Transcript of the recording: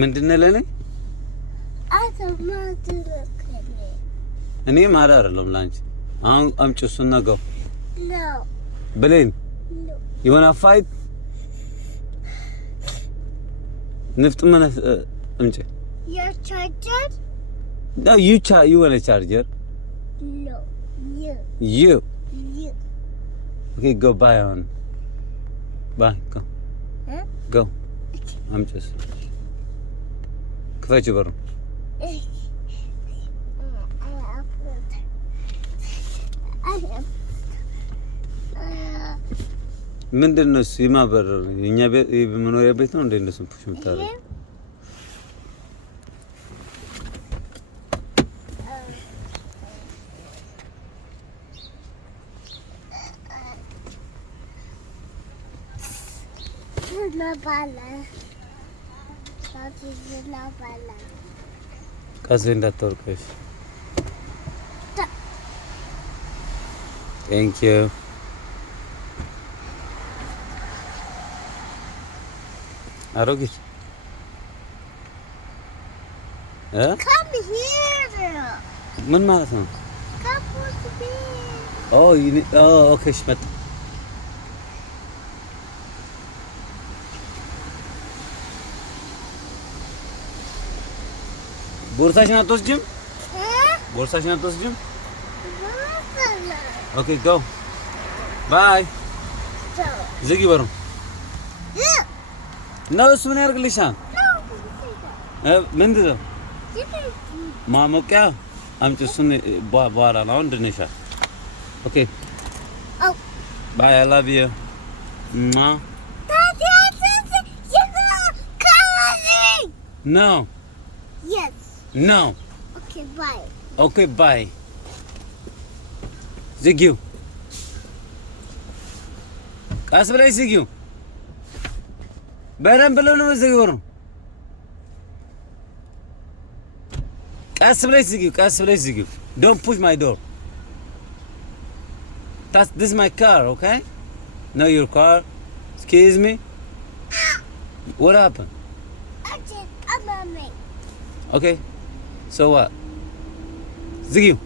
ምንድነው ለኔ እኔ ማዳ አይደለም ላንቺ አሁን አምጪ እሱን ነገው No. ብሌን you wanna fight ንፍጥ ምን አምጪ Your charger? No, you want a charger? No. You. You. You. Okay, go buy one. Bye, go. Huh? Go. I'm just. ክፈች በሩ ምንድነው እሱ የማበር የኛ ቤት የመኖሪያ ቤት ነው እንዴ እንደሱ ፑሽ የምታረግ ቀስ እንዳትወርቀሽ Thank you. አሮጊት Come here. ምን ማለት ነው? Come with me. Okay, ሽመጣ ቦርሳሽን አትወስጂም? ቦርሳሽን አትወስጂም? Okay, go. Bye. ዝጊ በሩ ነው እሱ ምን ያርግልሻል? ምንድን ነው ማሞቂያ አምጪ እሱን በኋላ ነው አሁን ድነሻል። Okay. Oh. Bye, I love you. No. Yes. No. Okay, bye. Okay, bye. ዝጊው ቀስ ብለሽ ዝጊው በደንብ ብለው ነው ዝጊው ነው ቀስ ብለሽ ዝጊው don't push my door this is my car, okay? No, your car. Excuse me. What happened? Okay, come on me. Okay, so what? ዝጊው